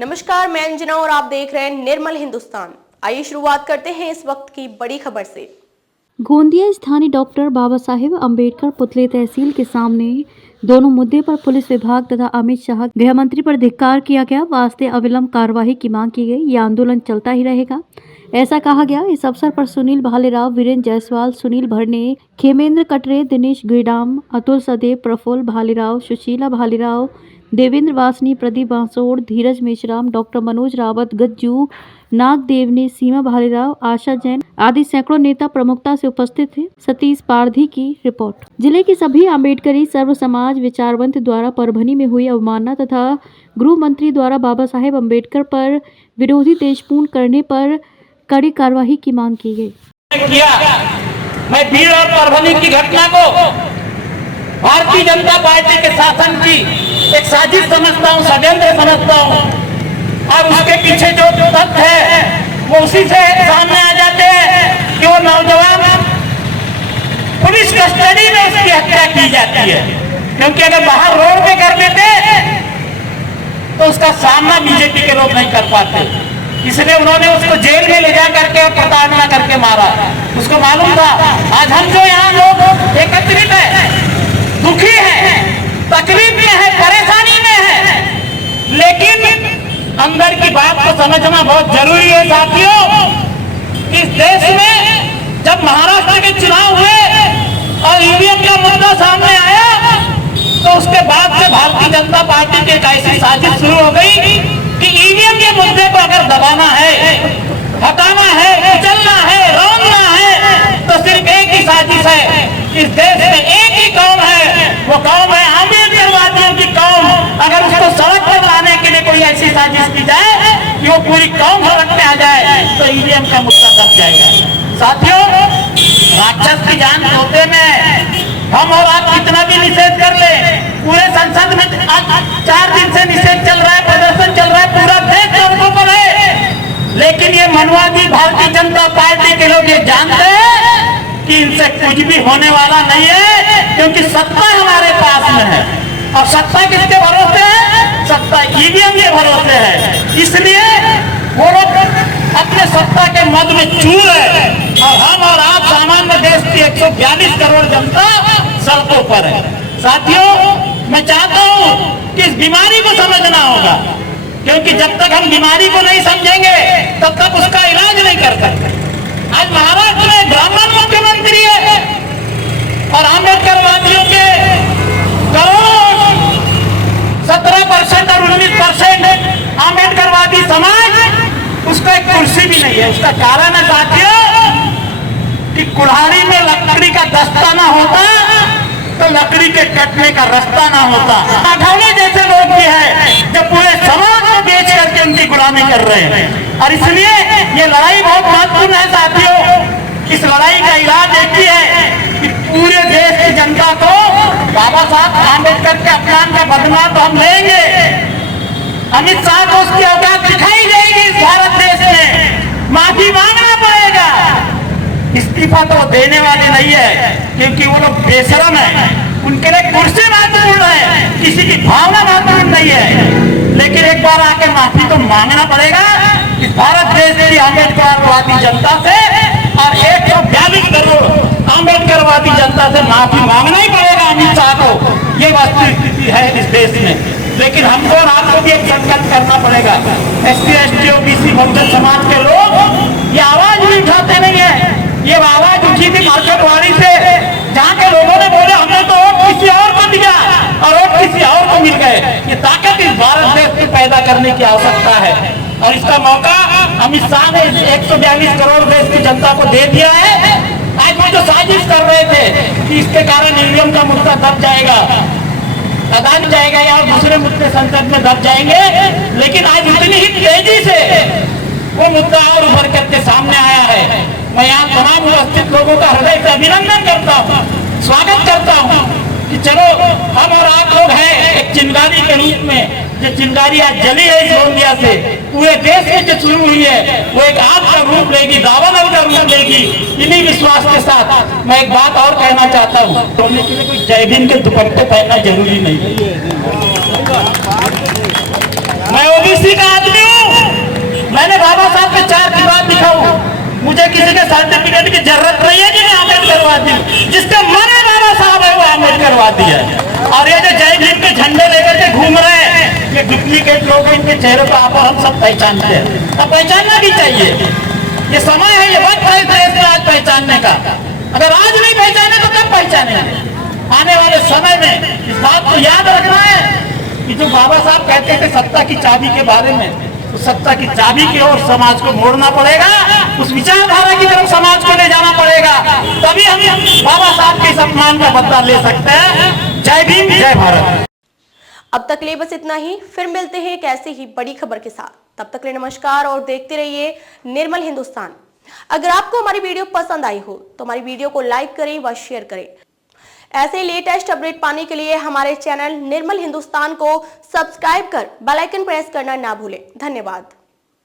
नमस्कार, मैं अंजना और आप देख रहे हैं निर्मल हिंदुस्तान। आइए शुरुआत करते हैं इस वक्त की बड़ी खबर से। गोंदिया स्थानीय डॉक्टर बाबा साहेब अम्बेडकर पुतले तहसील के सामने दोनों मुद्दे पर पुलिस विभाग तथा अमित शाह गृह मंत्री पर धिक्कार किया गया। वास्ते अविलंब कार्यवाही की मांग की गई। यह आंदोलन चलता ही रहेगा, ऐसा कहा गया। इस अवसर पर सुनील भालेराव, वीरेंद्र जायसवाल, सुनील भरने, खेमेंद्र कटरे, दिनेश गिडाम, अतुल सदेव, प्रफुल्ल भालेराव, सुशीला भालेराव, देवेंद्र वासनी, प्रदीप बांसोड़, धीरज मेश्राम, डॉक्टर मनोज रावत, गज्जू नाग देवने, सीमा भालेराव, आशा जैन आदि सैकड़ों नेता प्रमुखता से उपस्थित थे। सतीश पारधी की रिपोर्ट। जिले के सभी अम्बेडकरी सर्व समाज विचारवंत द्वारा परभनी में हुई अवमानना तथा गृह मंत्री द्वारा बाबा साहेब अम्बेडकर पर विरोधी देशपूर्ण करने पर कड़ी कार्यवाही की मांग की गई। मैं भीड़ और परभनी की घटना को भारतीय जनता पार्टी के शासन की एक साजिश समझता हूँ, षड्यंत्र समझता हूँ। और उसके पीछे जो तथ्य है वो उसी से सामने आ जाते हैं कि वो नौजवान पुलिस कस्टडी में उसकी हत्या की जाती है, क्योंकि अगर बाहर रोड पे कर देते तो उसका सामना बीजेपी के लोग नहीं कर पाते, इसलिए उन्होंने उसको जेल में ले जा करके और प्रताड़ना करके मारा। उसको मालूम था आज हम जो यहाँ लोग एकत्रित है, दुखी है, तकलीफ में है, परेशानी में है, लेकिन अंदर की बात को समझना बहुत जरूरी है साथियों। इस देश में जब महाराष्ट्र के चुनाव हुए और ईवीएम का मुद्दा सामने आया तो उसके बाद से भारतीय जनता पार्टी की एक ऐसी साजिश शुरू हो गई कि ईवीएम के मुद्दे को अगर दबाना है, हटाना है, कुचलना है, रोकना है तो सिर्फ एक ही साजिश है। इस देश में एक ही कौम है, वो कौम है अम्बेडकरवादियों की कौम। अगर उसको सड़क पर लाने के लिए कोई ऐसी साजिश की जाए कि वो पूरी कौम सड़क पे आ जाए तो ईवीएम का मुद्दा दब जाएगा। साथियों, राक्षस की जान होते में हम और आप कितना भी निषेध कर ले, पूरे संसद में 4 दिन से निषेध चल रहा है, प्रदर्शन चल रहा है, पूरा देश सड़कों पर है, लेकिन ये मनवादी भारतीय जनता पार्टी के लोग ये जानते हैं कि इनसे कुछ भी होने वाला नहीं है, क्योंकि सत्ता हमारे पास में है। और सत्ता किसके भरोसे है? सत्ता ईवीएम के भरोसे है। इसलिए वो लोग अपने सत्ता के मद में चूर है और हम और आप सामान्य देश की 142 करोड़ जनता सड़कों पर है। साथियों, मैं चाहता हूं कि इस बीमारी को समझना होगा, क्योंकि जब तक हम बीमारी को नहीं समझेंगे तब तक उसका इलाज नहीं कर सकते। आज महाराष्ट्र में ब्राह्मण मुख्यमंत्री है और अम्बेडकरवादियों के करोड़ 17% और 19% अम्बेडकरवादी समाज, उसका एक कुर्सी भी नहीं है। उसका कारण है साथियों कि कुल्हाड़ी में लकड़ी का दस्ता ना होता तो लकड़ी के कटने का रास्ता ना होता। अठाने जैसे लोग भी हैं जो पूरे समाज को बेच करके उनकी गुलामी कर रहे हैं। और इसलिए ये लड़ाई बहुत महत्वपूर्ण है साथियों। इस लड़ाई का इलाज एक ही है कि पूरे देश की जनता को बाबा साहब अम्बेडकर के अपमान का बदला तो हम लेंगे, अमित शाह को उसकी औकात दिखाई जाएगी। इस भारत देश में माफी मांगना पड़ेगा। इस्तीफा तो देने वाले नहीं है, क्योंकि वो लोग बेशरम है, उनके लिए कुर्सी महत्वपूर्ण है, किसी की भावना महत्वपूर्ण नहीं है। लेकिन एक बार आके माफी तो मांगना पड़ेगा इस भारत देश की अम्बेडकरवादी जनता से, और 142 करोड़ अम्बेडकरवादी जनता से माफी मांगना ही पड़ेगा अमित शाह को। ये वस्तुस्थिति है इस देश में। लेकिन हमको और आपको भी एक संकल्प करना पड़ेगा। SC, ST, OBC Bahujan Samaj के लोग ये आवाज भी उठाते नहीं है। ये आवाज उठी थी मार्केटवाड़ी से, जहाँ के लोगों ने बोले हमने तो वोट किसी और को दिया और वोट किसी और को मिल गए। ये ताकत इस भारत देश में पैदा करने की आवश्यकता है और इसका मौका अमित शाह ने 142 करोड़ देश की जनता को दे दिया है। आज वो जो साजिश कर रहे थे कि इसके कारण ईवीएम का मुद्दा दब जाएगा, अदान जाएगा या दूसरे मुद्दे संसद में दब जाएंगे, लेकिन आज इतनी ही तेजी से वो मुद्दा और उभर करके सामने आया है। मैं यहाँ तमाम उपस्थित लोगों का हृदय से अभिनंदन करता हूँ, स्वागत करता हूँ कि चलो हम और आप लोग हैं एक चिंगारी के रूप में। जो चिंगारी आज जली है इस गोंदिया से, पूरे देश में जो शुरू हुई है वो एक आग का रूप लेगी, दावानल का रूप लेगी। इन्हीं विश्वास के साथ मैं एक बात और कहना चाहता हूँ, बोलने के लिए कोई जय भीम के दुपट्टे पहनना जरूरी नहीं है। मैं ओबीसी का आदमी हूँ, मैंने बाबा साहब के 4 की बात दिखाऊं, मुझे किसी के सर्टिफिकेट की जरूरत नहीं है कि मैं अम्बेडकरवादी हूँ। जिसका मन है बाबा साहब है वो अम्बेडकरवादी है। और ये जो जय भीम के झंडे लेकर के घूम रहे हैं, ये डुप्लीकेट लोग हैं, इनके चेहरों पर आप हम सब पहचानते हैं, अब पहचानना भी चाहिए। ये समय है, ये वक्त है देश में आज पहचानने का। अगर आज नहीं पहचाने तो कब पहचानेंगे? आने वाले समय में इस बात को याद रखना है कि जो बाबा साहब कहते थे सत्ता की चाबी के बारे में, तो सत्ता की चाबी की ओर समाज को मोड़ना पड़ेगा, उस विचारधारा की तरफ समाज को ले जाना पड़ेगा, तभी हम बाबा साहब के सम्मान का बदला ले सकते हैं। जय भीम, जय भारत। अब तक ले बस इतना ही, फिर मिलते हैं एक ऐसी ही बड़ी खबर के साथ। तब तक ले नमस्कार और देखते रहिए निर्मल हिंदुस्तान। अगर आपको हमारी वीडियो पसंद आई हो तो हमारी वीडियो को लाइक करें व शेयर करें। ऐसे लेटेस्ट अपडेट पाने के लिए हमारे चैनल निर्मल हिंदुस्तान को सब्सक्राइब कर बेल आइकन प्रेस करना ना भूलें। धन्यवाद।